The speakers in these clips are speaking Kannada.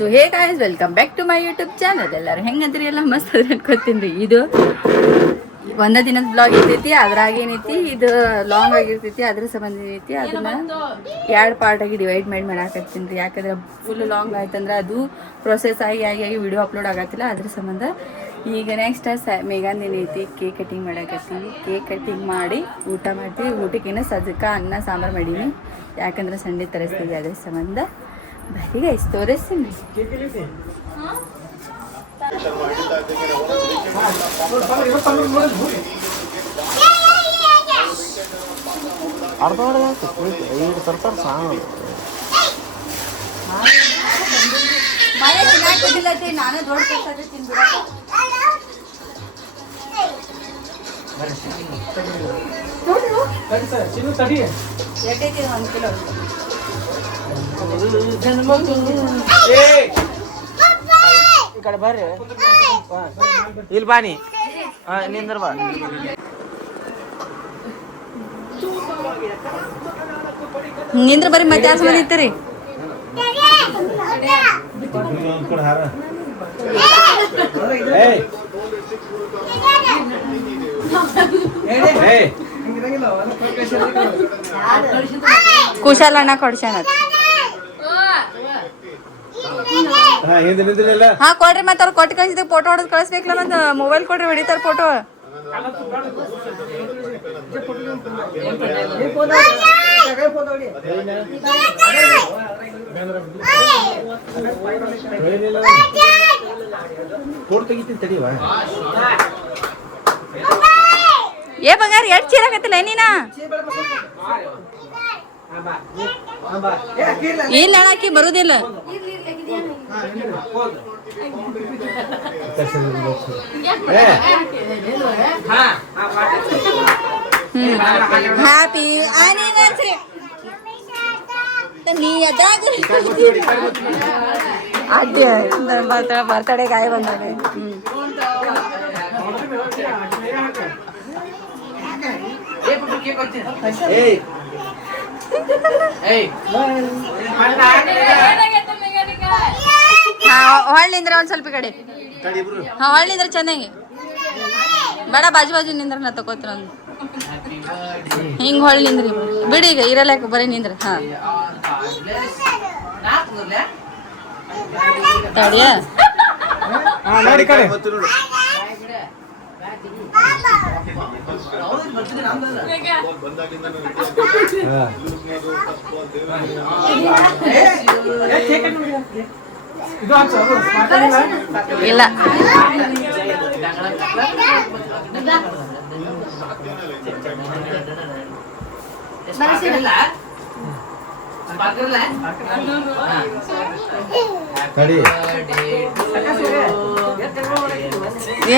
So hey guys, welcome back to my YouTube channel. ಎಲ್ಲರೂ ಹೆಂಗಂದ್ರಿ? ಎಲ್ಲ ಮಸ್ತ್ ಅದ್ರಿ ಅನ್ಕೋತೀನಿ ರೀ. ಇದು ಒಂದ ದಿನದ ಬ್ಲಾಗ್ ಇರ್ತೈತಿ, ಅದ್ರಾಗ ಏನೈತಿ ಇದು ಲಾಂಗ್ ಆಗಿರ್ತೈತಿ, ಅದ್ರ ಸಂಬಂಧ ಏನೈತಿ ಅದನ್ನ 2 ಪಾರ್ಟಾಗಿ ಡಿವೈಡ್ ಮಾಡಿ ಮಾಡಾಕತ್ತೀನಿ ರೀ. ಯಾಕಂದ್ರೆ ಫುಲ್ ಲಾಂಗ್ ಆಯ್ತಂದ್ರೆ ಅದು ಪ್ರೊಸೆಸ್ ಆಗಿ ವಿಡಿಯೋ ಅಪ್ಲೋಡ್ ಆಗತ್ತಿಲ್ಲ, ಅದ್ರ ಸಂಬಂಧ. ಈಗ ನೆಕ್ಸ್ಟ್ ಮೇಘಾಂದ್ ಏನೈತಿ ಕೇಕ್ ಕಟಿಂಗ್ ಮಾಡಾಕತ್ತೀವಿ. ಕೇಕ್ ಕಟಿಂಗ್ ಮಾಡಿ ಊಟ ಮಾಡ್ತೀವಿ. ಊಟಕ್ಕೇನು ಸಜ್ಜಕ ಅನ್ನ ಸಾಂಬಾರು ಮಾಡೀನಿ, ಯಾಕಂದ್ರೆ ಸಂಡೆ ತರಿಸ್ತೀವಿ, ಅದ್ರ ಸಂಬಂಧ. ಬರೀ ಗೈಸ್ ತೋರಿಸ್ತೀನಿ ರೀ. ಮಳೆ ಚೆನ್ನಾಗಿ ನಾನು ದೊಡ್ಡ ಕೆಲಸ ತಿನ್ಬಿಡ. ಎಷ್ಟೈತಿ 1 ಕಿಲೋ? ಈ ಕಡೆ ಬರ್ರಿ, ಇಲ್ಲಿ ಬಾನಿ ನಿಂದ್ರ ಬಾ. ನಿಂದ್ರ ಬರ್ರಿ, ಮತ್ತೆ ಯಾರು ಸಂಬಂಧ ಇರ್ತೀರಿ? ಕುಶಾಲ ಅಣ್ಣ ಕೊಡ್ಸ್ಯಾನ. ಹಾ ಕೊಡ್ರಿ, ಮತ್ತೆ ಅವ್ರು ಕೊಟ್ಟು ಕಳಿಸಿದ ಫೋಟೋ ಹೊಡೆದು ಕಳಿಸ್ಬೇಕಲ್ಲ, ಮತ್ತೆ ಮೊಬೈಲ್ ಕೊಡ್ರಿ, ಹೊಡಿತಾರ ಫೋಟೋ. ಏ ಬಂಗಾರ, ಎಷ್ಟು ಚೀರಾಕತ್ತಿಲ್ಲ ನೀನ? ಇಲ್ಲ ಅಣ್ಣಾಕಿ ಬರುದಿಲ್ಲ. Happy anniversary. ನೀ ಬರ್ತಡೇ ಗಾಯ ಬಂದಾಗ ಹೊಳ್ಳಿಂದ್ರೆ ಒಂದ್ ಸ್ವಲ್ಪ ಕಡೆ. ಹಾ ಹೊಳ್ಳಿಂದ್ರೆ ಚೆನ್ನಾಗಿ ಬೇಡ, ಬಾಜು ನಿಂದ್ರ ನಾ ತಗೋತ್ರ ಒಂದು ಹಿಂಗ್ ಹೊಳ್ಳಿ ನಿಂದ್ರಿ ಬಿಡಿ. ಈಗ ಇರಲ್ಯಾಕ ಬರೀ ನಿಂದ್ರ. ಹಾ ತಡಿಯ ಇಲ್ಲ.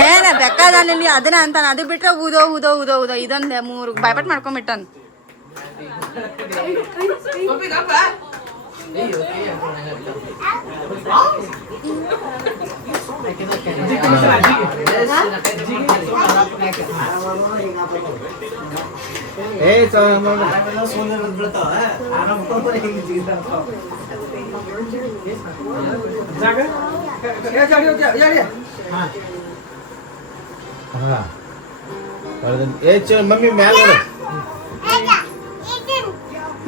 ಏನ ಬೇಕಾದಲ್ಲಿ ಅದನ್ನ ಅಂತಾನ, ಅದು ಬಿಟ್ರೆ ಊದೋ ಊದೋ ಊದೋ ಊದೋ ಇದೊಂದ್ 3 ಬಾಯ್ಪಟ್ ಮಾಡ್ಕೊಂಡ್ಬಿಟ್ಟನ್. ಮಮ್ಮಿ ಮ್ಯಾಲ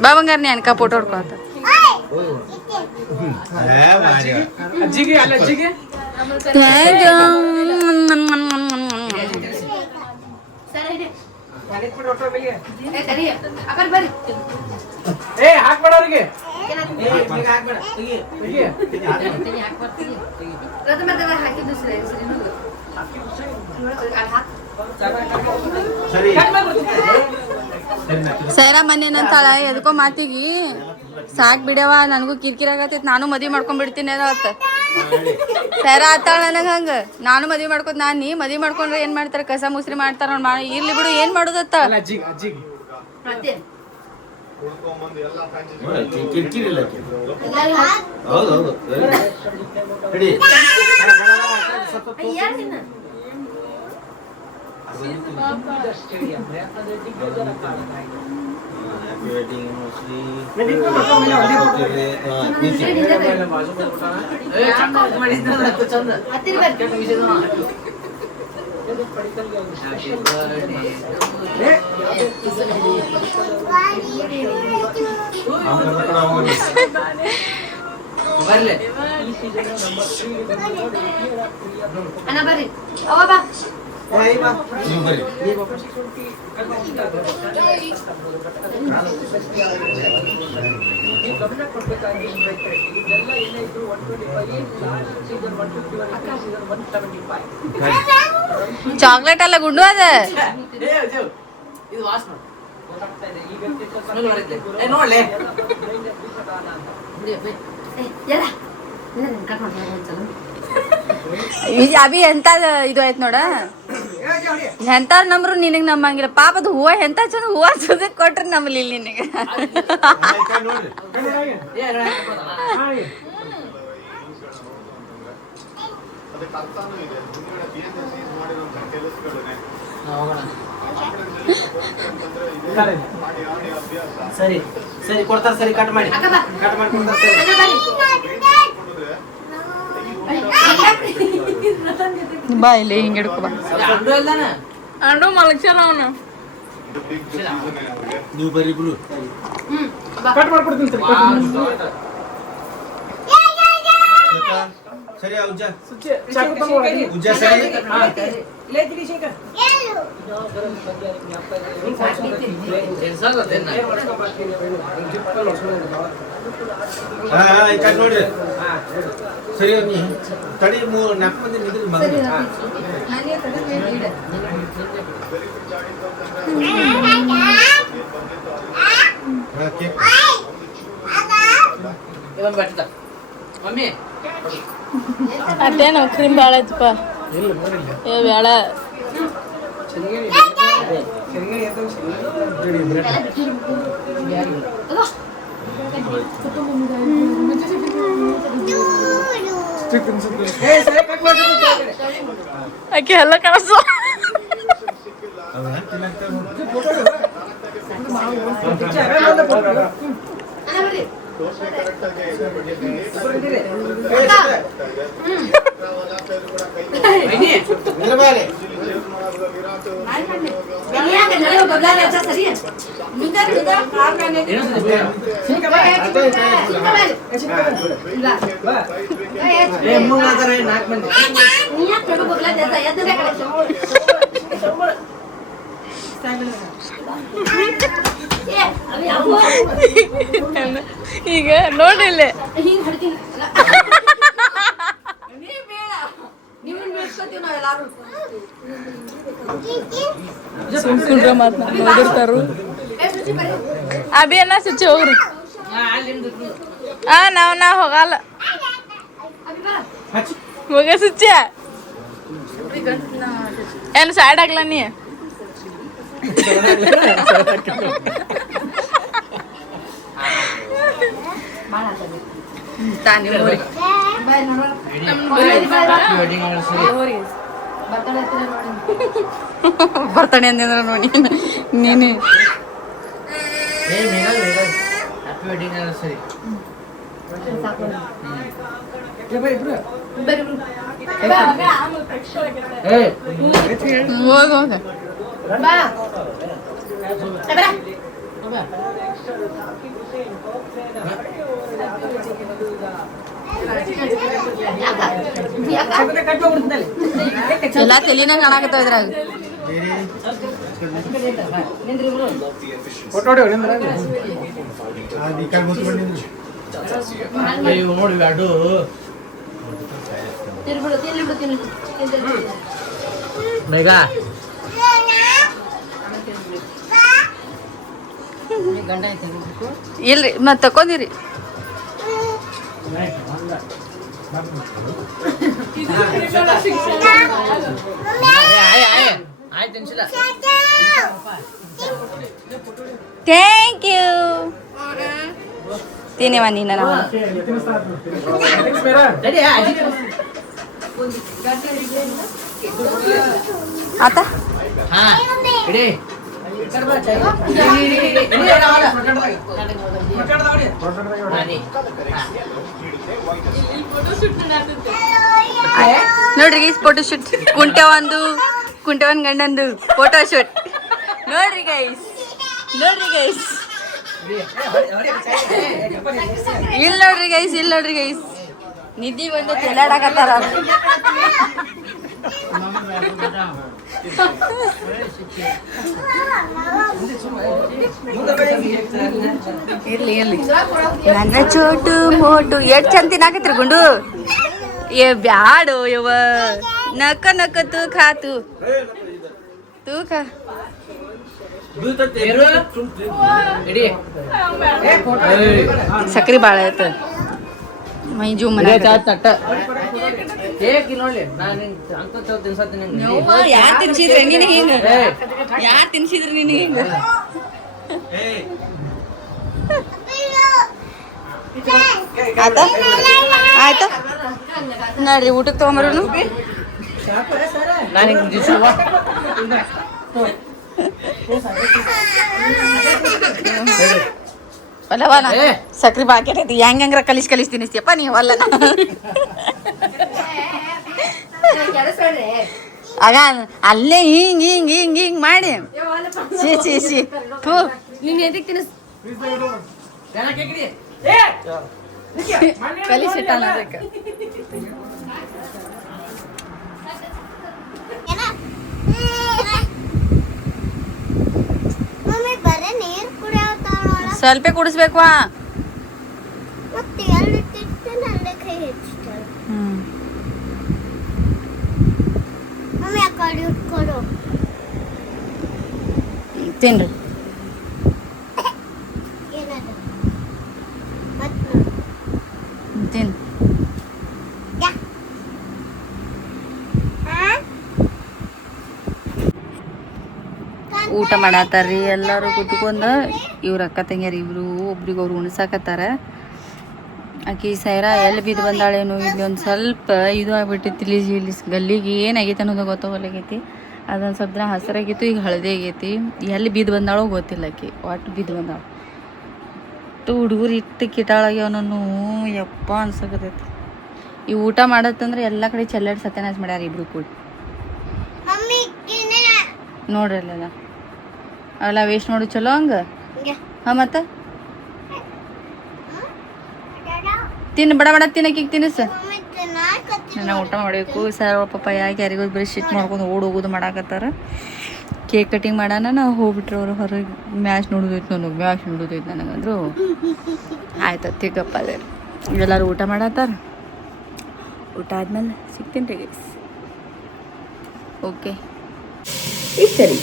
ಬಾ ಬಂಗಾರ, ನೀ ಅನ್ಕ ಫೋಟೋ ಹೊಡ್ಕೊತ. ಸೈರಾ ಮನೇನಂತಾಳ, ಎದಕ್ಕೋ ಮಾತಿಗಿ ಸಾಕ್ ಬಿಡವ, ನನಗೂ ಕಿರಿಕಿರಿ ಆಗತ್ತೈತಿ, ನಾನು ಮದ್ವಿ ಮಾಡ್ಕೊಂಡ್ಬಿಡ್ತೀನಿ ಅವತ್ತ. ಸೈರಾ ಆತಾಳ ನನಗ ಹಂಗ. ನಾನು ಮದ್ವಿ ಮಾಡ್ಕೊತ, ನೀ ಮದ್ವಿ ಮಾಡ್ಕೊಂಡ್ರೆ ಏನ್ ಮಾಡ್ತಾರ? ಕಸ ಮುಸ್ರಿ ಮಾಡ್ತಾರ. ಇರ್ಲಿ ಬಿಡು, ಏನ್ ಮಾಡುದತ್ತ? ಬರ್ಲಿ ಅಣ್ಣ ಬರ್ರಿ ಅವ ಬಾ ಚಾಕ್ಲೇಟ್ ಅಲ್ಲ ಗುಂಡು ಅದ ಇದು ವಾಸ್ ನೋಡ್ಲೆ ಅಭಿ ಎಂತ ಇದು ಆಯ್ತು ನೋಡ ಎಂತ ನಮ್ರು ನಿನಗ್ ನಮ್ಮಂಗಿಲ್ಲ ಪಾಪದ ಹೂವ ಎಂತ ಚಂದ ಹೂವ ಸುದಕ್ ಕೊಟ್ರೆ ನಮ್ಮಲ್ಲಿ ಇಲ್ಲಿ ನಿನಗೆ ಸರಿ ಸರಿ ಕೊಡ್ತಾರ ಸರಿ ಕಟ್ ಮಾಡಿ ಕೊಡ್ತಾರ ಬಾ ಇಲ್ಲಿ ಹಿಂಗೆ ಹಿಡ್ಕೊ ಬಾ ಅಂಡು ಮಲಗ್ಸಾರ ಅವನು ನೀವು ಬರೀ ಬ್ಲೂ ಕಟ್ ಮಾಡ್ಕೊಡ್ತೀನಿ ಸರಿ ಉಜ್ಜ ಉಜ್ಜ ಸರಿ ಕಟ್ ನೋಡ್ರಿ ಸರಿ ನೀ ತಡಿ 4 ಮಂದಿ ನಿಂದ್ರಿ ಮಗ ಇವನ್ ಬರ್ತದ ಮಮ್ಮಿ ಅದೇನು ಕ್ರೀಮ್ ಭಾಳ ಐತಪ್ಪ ಏ ಬೇಡ ಆಕೆ ಎಲ್ಲ ಕಳಿಸು ಈಗ ನೋಡಿಲ್ಲ ಮಾತಾಡ್ತಾರು ಅಭಿ ಅನ್ನ ಸುಚ್ಚಿ ಹೋಗ್ರಿ ನಾ ಹೋಗಲ್ಲ ಹೋಗ ಸುಚ್ಚ ಏನು ಸೈಡ್ ಆಗ್ಲ ನೀ ಬರ್ತಾನೆ ಅಂದ್ರ ನೋಡಿ ನೀನು ಹ್ಯಾಪಿ ವೆಡ್ಡಿಂಗ್ ಆನಿವರ್ಸರಿ ಹೋಗ ಹೋಗ ಎಲ್ಲ ತಲಿನ ಕಾಣಕತ್ತಾವ ಇದ್ರಾಗ ನೋಡಿ ಅಡು ಬೇಗ ಇಲ್ರಿ ಮತ್ ತಕೊಂಡಿರಿ ಆಯ್ತು ಅನ್ಸಿಲ್ಲ ಥ್ಯಾಂಕ್ ಯು ತಿನ್ನಿವ ನೀನ ಆತ ಹಾ ಇಡಿ ನೋಡ್ರಿ ಗೈಸ್ ಫೋಟೋ ಶೂಟ್ ಕುಂಟೆ ಗಂಡಂದು ಫೋಟೋ ಶೂಟ್ ನೋಡ್ರಿ ಗೈಸ್ ಇಲ್ಲಿ ನೋಡ್ರಿ ಗೈಸ್ ನಿಧಿ ಬಂದು ತೆಲಾಡಕತ್ತಾರ ಇರ್ಲಿ ನನ್ನ ಚೋಟು ಮೋಟು ಎಷ್ಟ್ ಚಂದ ತಿನ್ನಾಕತ್ರಿ ಗುಂಡು ಏ ಬ್ಯಾಡು ಯವ್ವ ನಕ್ಕ ತೂಕ ಸಕ್ರಿ ಬಾಳ ಆಯ್ತ ಮೈ ಜೂ ಮನೆ ಯಾರು ತಿನ್ಸಿದ್ರಿ ನೀನು ಹಿಂಗ ಆಯ್ತಾ ನೋಡ್ರಿ ಊಟಕ್ಕೆ ತಗೊಂಬರೋನು ಅಲ್ಲವನ ಸಕ್ರಿ ಬಾಕಿ ಐತಿ ಹೆಂಗ್ರ ಕಲಿಸ್ ತಿನ್ನಿಸ್ತೀಯಪ್ಪ ನೀವು ಅಲ್ಲ ಆಗ ಅಲ್ಲೇ ಹಿಂಗ್ ಮಾಡಿ ಸಿ ನೀನ್ ಎದಕ್ ತಿನ್ನಿಸ್ ಕಲಿಸಿಟ್ಟಲ್ಲ ಅದಕ್ಕೆ ಸ್ವಲ್ಪ ಕುಡಿಸ್ಬೇಕು ತಿನ್ರಿ ತಿನ್ ಊಟ ಮಾಡತ್ತಾರ್ರಿ ಎಲ್ಲರೂ ಕುತ್ಕೊಂಡ ಇವ್ರ ಅಕ್ಕ ತಂಗಿಯರು ಇಬ್ರು ಒಬ್ರಿಗೊಬ್ರು ಉಣ್ಸಾಕತ್ತಾರ. ಆಕಿ ಸೈರಾ ಎಲ್ಲಿ ಬಿದ್ದು ಬಂದಾಳೇನು ಇಲ್ಲಿ ಒಂದು ಸ್ವಲ್ಪ ಇದು ಆಗ್ಬಿಟ್ಟೈತಿ ಇಲ್ಲಿ ಗಲ್ಲಿಗೆ ಏನಾಗೈತೆ ಅನ್ನೋದು ಗೊತ್ತಾಗಲಾಗೈತಿ. ಅದೊಂದು ಸ್ವಲ್ಪ ದಿನ ಹಸಿರಾಗಿತ್ತು, ಈಗ ಹಳದಿ ಆಗೈತಿ. ಎಲ್ಲಿ ಬಿದ್ದು ಬಂದಾಳೋ ಗೊತ್ತಿಲ್ಲ. ಆಕಿ ಒಟ್ಟು ಬಿದ್ದು ಬಂದಾಳ. ಹುಡುಗರು ಇಟ್ಟು ಕಿಟಾಳಾಗ್ಯಾವ ನಾನು ಯಪ್ಪ ಅನ್ಸಕತೈತಿ. ಈ ಊಟ ಮಾಡತ್ತಂದ್ರೆ ಎಲ್ಲ ಕಡೆ ಚೆಲ್ಲಾಡಿ ಸತ್ಯನಾಶ ಮಾಡ್ಯಾರ ಇಬ್ರು ಕೂಡ. ನೋಡ್ರಿ ಅಲ್ಲೆಲ್ಲ ಅವೆಲ್ಲ ವೇಸ್ಟ್ ನೋಡು ಚಲೋ ಹಂಗ. ಹಾಂ ಮತ್ತೆ ತಿನ್ನು ಬಡ ತಿನ್ನಕೀಗ ತಿನ್ನಿಸ. ನಾನು ಊಟ ಮಾಡಬೇಕು ಸರ್. ಪಾಪ ಯಾಕೆ ಯಾರಿಗೂ ಬರೀ ಶಿಟ್ ಮಾಡ್ಕೊಂಡು ಹೋಗೋದು ಮಾಡಾಕತ್ತಾರ. ಕೇಕ್ ಕಟಿಂಗ್ ಮಾಡೋಣ ನಾವು ಹೋಗ್ಬಿಟ್ರೆ ಅವ್ರು ಹೊರಗೆ ಮ್ಯಾಚ್ ನೋಡೋದೈತೆ ನನಗಂದ್ರು ಆಯ್ತು ತಿಕ್ಕಪ್ಪ. ಅದೇ ಎಲ್ಲರೂ ಊಟ ಮಾಡತ್ತಾರ. ಊಟ ಆದ್ಮೇಲೆ ಸಿಗ್ತೀನಿ ರೀ ಗೈಸ್. ಓಕೆ ಇಷ್ಟ ರೀ.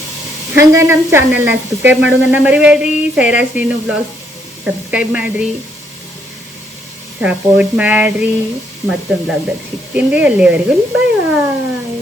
ಹಂಗೆ ನಮ್ಮ ಚಾನಲ್ನ ಸಬ್ಸ್ಕ್ರೈಬ್ ಮಾಡೋದನ್ನು ಮರಿಬೇಡ್ರಿ. ಸೈರಾಸ್ ನೀನು ಬ್ಲಾಗ್ಸ್ ಸಬ್ಸ್ಕ್ರೈಬ್ ಮಾಡಿರಿ, ಸಪೋರ್ಟ್ ಮಾಡಿರಿ. ಮತ್ತೊಂದು ಬ್ಲಾಗ್ದಾಗ ಸಿಗ್ತೀನಿ ರೀ. ಅಲ್ಲಿವರೆಗೂ ಬಾಯ್ ಬಾಯ್.